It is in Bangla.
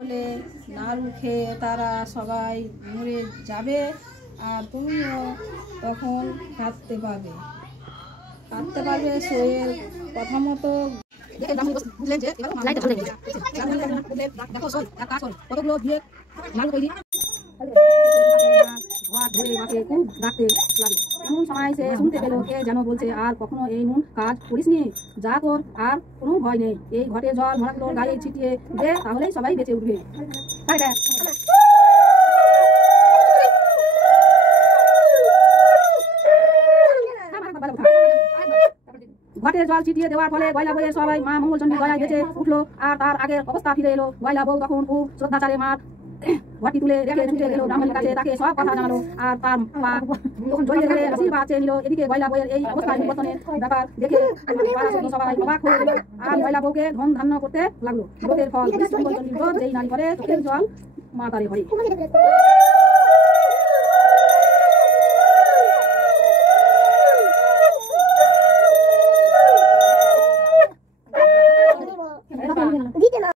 বলে নাড়ু খেয়ে তারা সবাই মরে যাবে আর তুমিও তখন কাঁদতে পারবে শোয়ের কথা মতো কতগুলো দিয়ে নাড়ু তৈরি খুব ডাকতে লাগে। এমন সময় সে শুনতে পেল কে যেন বলছে, আর কখনো এই নুন কাজ করিসনি, যা তোর আর কোনো ভয় নেই, এই ঘটে জল মরাগুলোর গায়ে ছিটিয়ে দে, তাহলেই সবাই বেঁচে উঠবে। ঘটে জল ছিটিয়ে দেওয়ার ফলে গয়লা বইয়ের সবাই মা মঙ্গলচণ্ডী গয়ায় বেঁচে উঠলো আর তার আগের অবস্থা ফিরে এলো। গয়লা বউ তখন খুব শ্রদ্ধাচারে মার ঘটি তুলে রেখে ছুটে গেল ব্রাহ্মণের কাছে, তাকে সব কথা জানালো আর তার মা তখন জড়িয়ে ধরে আশীর্বাদ চেয়ে নিল। এদিকে গয়লা বইয়ের এই অবস্থা পরিবর্তনের ব্যাপার দেখে সবাই অবাক হয়ে গেল আর গয়লা বউকে ধন ধান্য করতে লাগলো। ব্রতের ফল মঙ্গলচণ্ডীর ব্রত যেই নারী করে চোখের জল মা তারে ভরে।